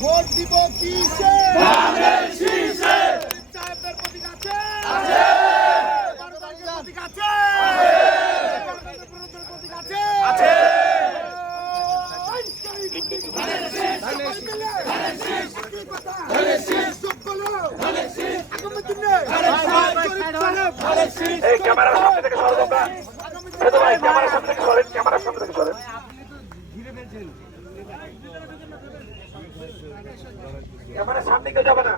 Vote দিব কিসে? সাহেবের প্রতীক আছে, গণতন্ত্রের প্রতীক আছে, গণতন্ত্রের প্রতীক আছে। এই ক্যামেরার সামনে থেকে সরো তোমরা। সেতু ভাই ক্যামেরার সামনে থেকে সরেন, ক্যামেরার সামনে থেকে সরেন। ক্যামেরার সামনে কেউ যাবে না।